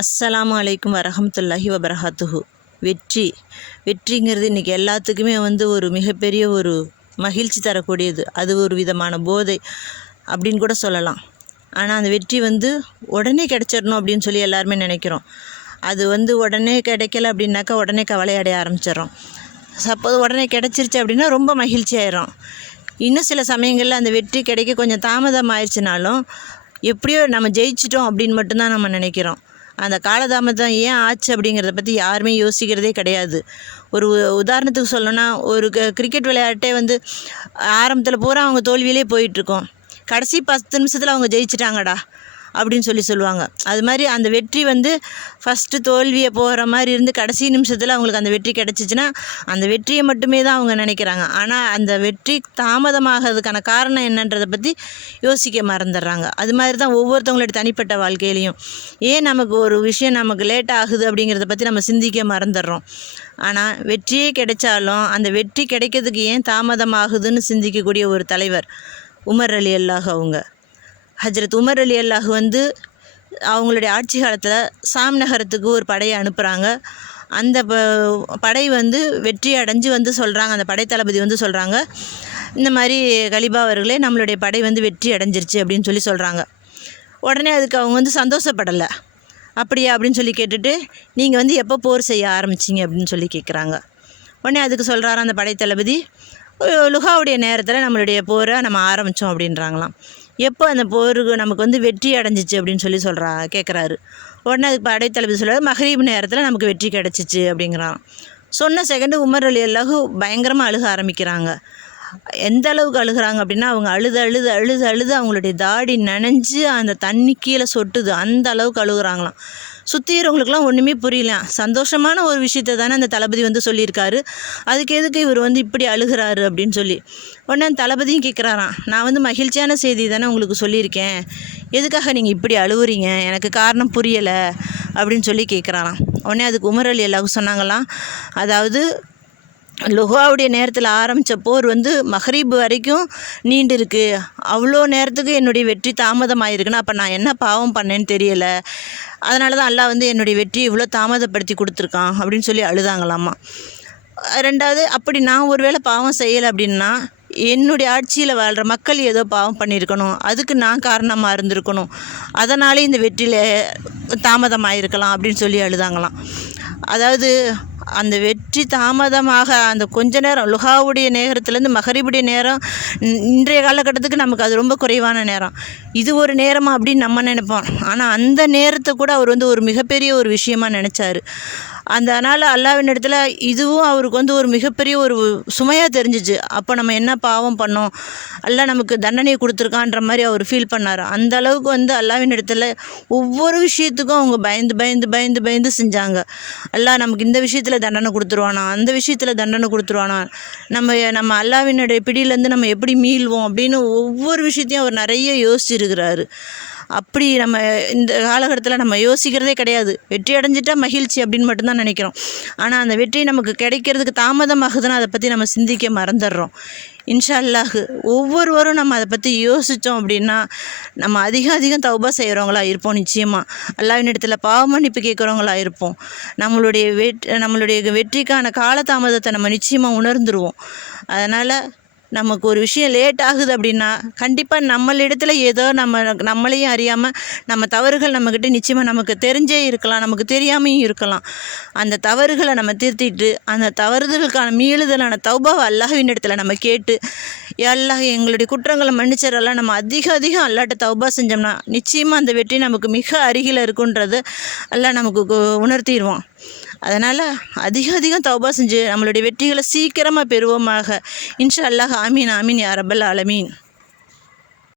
அஸ்ஸலாமு அலைக்கும் வரஹமத்துல்லாஹி வபரகாத்துஹு. வெற்றிங்கிறது இன்றைக்கி எல்லாத்துக்குமே ஒரு மிகப்பெரிய ஒரு மகிழ்ச்சி தரக்கூடியது. அது ஒரு விதமான போதை அப்படின்னு கூட சொல்லலாம். ஆனால் அந்த வெற்றி உடனே கிடச்சிடணும் அப்படின்னு சொல்லி எல்லாருமே நினைக்கிறோம். அது உடனே கிடைக்கல அப்படின்னாக்கா உடனே கவலை அடைய ஆரம்பிச்சிடறோம். சப்போஸ் உடனே கிடச்சிருச்சு அப்படின்னா ரொம்ப மகிழ்ச்சி ஆயிடும். இன்னும் சில சமயங்களில் அந்த வெற்றி கிடைக்க கொஞ்சம் தாமதம் ஆயிடுச்சுனாலும் எப்படியோ நம்ம ஜெயிச்சிட்டோம் அப்படின்னு மட்டும்தான் நம்ம நினைக்கிறோம். அந்த காலதாமதம் ஏன் ஆச்சு அப்படிங்கிறத பற்றி யாருமே யோசிக்கிறதே கிடையாது. ஒரு உதாரணத்துக்கு சொல்லணும்னா, ஒரு கிரிக்கெட் விளையாட்டே ஆரம்பத்தில் பூரா அவங்க தோல்வியிலே போயிட்டுருக்கோம். கடைசி 10 நிமிஷத்தில் அவங்க ஜெயிச்சிட்டாங்கடா அப்படின்னு சொல்லுவாங்க. அது மாதிரி அந்த வெற்றி ஃபஸ்ட்டு தோல்வியை போகிற மாதிரி இருந்து கடைசி நிமிஷத்தில் அவங்களுக்கு அந்த வெற்றி கிடச்சிச்சின்னா அந்த வெற்றியை மட்டுமே தான் அவங்க நினைக்கிறாங்க. ஆனால் அந்த வெற்றி தாமதமாகிறதுக்கான காரணம் என்னன்றதை பற்றி யோசிக்க மறந்துடுறாங்க. அது மாதிரி தான் ஒவ்வொருத்தவங்களுடைய தனிப்பட்ட வாழ்க்கையிலையும் ஏன் நமக்கு ஒரு விஷயம் நமக்கு லேட் ஆகுது அப்படிங்கிறத பற்றி நம்ம சிந்திக்க மறந்துடுறோம். ஆனால் வெற்றியே கிடைச்சாலும் அந்த வெற்றி கிடைக்கிறதுக்கு ஏன் தாமதமாகுதுன்னு சிந்திக்கக்கூடிய ஒரு தலைவர் உமர் அலி அல்லாஹ் அவங்க. ஹஜ்ரத் உமர் அலி அல்லாஹ் அவங்களுடைய ஆட்சி காலத்தில் சாம் நகரத்துக்கு ஒரு படையை அனுப்புகிறாங்க. அந்த படை வெற்றி அடைஞ்சு சொல்கிறாங்க. அந்த படைத்தளபதி சொல்கிறாங்க, இந்த மாதிரி கலிபா அவர்களே, நம்மளுடைய படை வெற்றி அடைஞ்சிருச்சு அப்படின்னு சொல்கிறாங்க. உடனே அதுக்கு அவங்க சந்தோஷப்படலை. அப்படியா அப்படின்னு சொல்லி கேட்டுட்டு, நீங்கள் எப்போ போர் செய்ய ஆரம்பிச்சிங்க அப்படின்னு கேட்குறாங்க. உடனே அதுக்கு சொல்கிறாரு அந்த படைத்தளபதி, லுகாவுடைய நேரத்தில் நம்மளுடைய போரை நம்ம ஆரம்பித்தோம் அப்படின்றாங்களாம். எப்போ அந்த போருக்கு நமக்கு வெற்றி அடைஞ்சிச்சு அப்படின்னு கேட்குறாரு. உடனே அதுக்கு படைத்தளபதி சொல்கிறார், மகரீப் நேரத்தில் நமக்கு வெற்றி கிடச்சிச்சு அப்படிங்கிறான். சொன்ன செகண்டு உமர் அலி அல்லாஹ் பயங்கரமாக அழுக ஆரம்பிக்கிறாங்க. எந்த அளவுக்கு அழுகிறாங்க அப்படின்னா, அவங்க அழுது அவங்களுடைய தாடி நனைஞ்சு அந்த தண்ணி கீழே சொட்டுது, அந்த அளவுக்கு அழுகுறாங்களாம். சுற்றி இருக்கிறவங்களுக்குலாம் ஒன்றுமே புரியலாம். சந்தோஷமான ஒரு விஷயத்தை தானே அந்த தளபதி சொல்லியிருக்காரு, அதுக்கு எதுக்கு இவர் இப்படி அழுகிறாரு அப்படின்னு உடனே அந்த தளபதியும் கேட்குறாராம், நான் மகிழ்ச்சியான செய்தி தானே உங்களுக்கு சொல்லியிருக்கேன், எதுக்காக நீங்கள் இப்படி அழுகுறீங்க, எனக்கு காரணம் புரியலை அப்படின்னு கேட்குறாராம். உடனே அதுக்கு உமர் அலி அல்லாஹ் சொன்னாங்களாம், அதாவது லுகாவுடைய நேரத்தில் ஆரம்பித்த போர் மகரீப் வரைக்கும் நீண்டு இருக்குது. அவ்வளோ நேரத்துக்கு என்னுடைய வெற்றி தாமதமாயிருக்குன்னா அப்போ நான் என்ன பாவம் பண்ணேன்னு தெரியலை, அதனால தான் அல்லாஹ் என்னுடைய வெற்றி இவ்வளோ தாமதப்படுத்தி கொடுத்துருக்கான் அப்படின்னு அழுதாங்களாமா. ரெண்டாவது, அப்படி நான் ஒரு வேளை பாவம் செய்யலை அப்படின்னா என்னுடைய ஆட்சியில் வாழ்கிற மக்கள் ஏதோ பாவம் பண்ணியிருக்கணும், அதுக்கு நான் காரணமாக இருந்திருக்கணும், அதனாலே இந்த வெற்றியில் தாமதமாயிருக்கலாம் அப்படின்னு அழுதாங்களாம். அதாவது அந்த வெற்றி தாமதமாக அந்த கொஞ்ச நேரம் லுகாவுடைய நேரத்துலேருந்து மகரிபுடைய நேரம் இன்றைய காலகட்டத்துக்கு நமக்கு அது ரொம்ப குறைவான நேரம். இது ஒரு நேரமாக அப்படின்னு நம்ம நினைப்போம். ஆனால் அந்த நேரத்தை கூட அவர் ஒரு மிகப்பெரிய ஒரு விஷயமாக நினச்சார். அதனால் அல்லாஹ்வின் இடத்துல இதுவும் அவருக்கு ஒரு மிகப்பெரிய ஒரு சுமையாக தெரிஞ்சிச்சு. அப்போ நம்ம என்ன பாவம் பண்ணோம், அல்லாஹ் நமக்கு தண்டனையை கொடுத்துருக்கான்ற மாதிரி அவர் ஃபீல் பண்ணார். அந்த அளவுக்கு அல்லாஹ்வின் இடத்துல ஒவ்வொரு விஷயத்துக்கும் அவங்க பயந்து செஞ்சாங்க. அல்லாஹ் நமக்கு இந்த விஷயத்தில் தண்டனை கொடுத்துருவானா, அந்த விஷயத்தில் தண்டனை கொடுத்துருவானா, நம்ம அல்லாஹ்வினுடைய பிடியிலேருந்து நம்ம எப்படி மீள்வோம் அப்படின்னு ஒவ்வொரு விஷயத்தையும் அவர் நிறைய யோசிச்சிருக்கிறாரு. அப்படி நம்ம இந்த காலகட்டத்தில் நம்ம யோசிக்கிறதே கிடையாது. வெற்றி அடைஞ்சிட்டா மகிழ்ச்சி அப்படின்னு மட்டும்தான் நினைக்கிறோம். ஆனால் அந்த வெற்றி நமக்கு கிடைக்கிறதுக்கு தாமதமாகுதுன்னா அதை பற்றி நம்ம சிந்திக்க மறந்துடுறோம். இன்ஷா அல்லாஹ் ஒவ்வொருவரும் நம்ம அதை பற்றி யோசித்தோம் அப்படின்னா நம்ம அதிகம் தௌபா செய்கிறவங்களா இருப்போம். நிச்சயமாக அல்லாஹ்வின் இடத்துல பாவ மன்னிப்பு கேட்குறவங்களா இருப்போம். நம்மளுடைய வெற்றிக்கான காலதாமதத்தை நம்ம நிச்சயமாக உணர்ந்துருவோம். அதனால் நமக்கு ஒரு விஷயம் லேட் ஆகுது அப்படின்னா கண்டிப்பாக நம்மளிடத்துல ஏதோ நம்மளையும் அறியாமல் நம்ம தவறுகள் நம்மக்கிட்ட நிச்சயமாக நமக்கு தெரிஞ்சே இருக்கலாம், நமக்கு தெரியாமையும் இருக்கலாம். அந்த தவறுகளை நம்ம திருத்திட்டு அந்த தவறுதலுக்கான மீளுதலான தௌபாவை அல்லாஹ்வின் இடத்துல நம்ம கேட்டு, அல்லாஹ் எங்களுடைய குற்றங்களை மன்னிச்சரெல்லாம் நம்ம அதிகம் அல்லாட்ட தௌபா செஞ்சோம்னா நிச்சயமாக அந்த வெற்றி நமக்கு மிக அருகில் இருக்குன்றது அல்லாஹ் நமக்கு உணர்த்திடுவான். அதனால் அதிகம் தௌபா செஞ்சு நம்மளுடைய வெற்றிகளை சீக்கிரமாக பெறுவோமாக. இன்ஷா அல்லாஹ். ஆமீன் ஆமீன் யா ரப்பல் ஆலமீன்.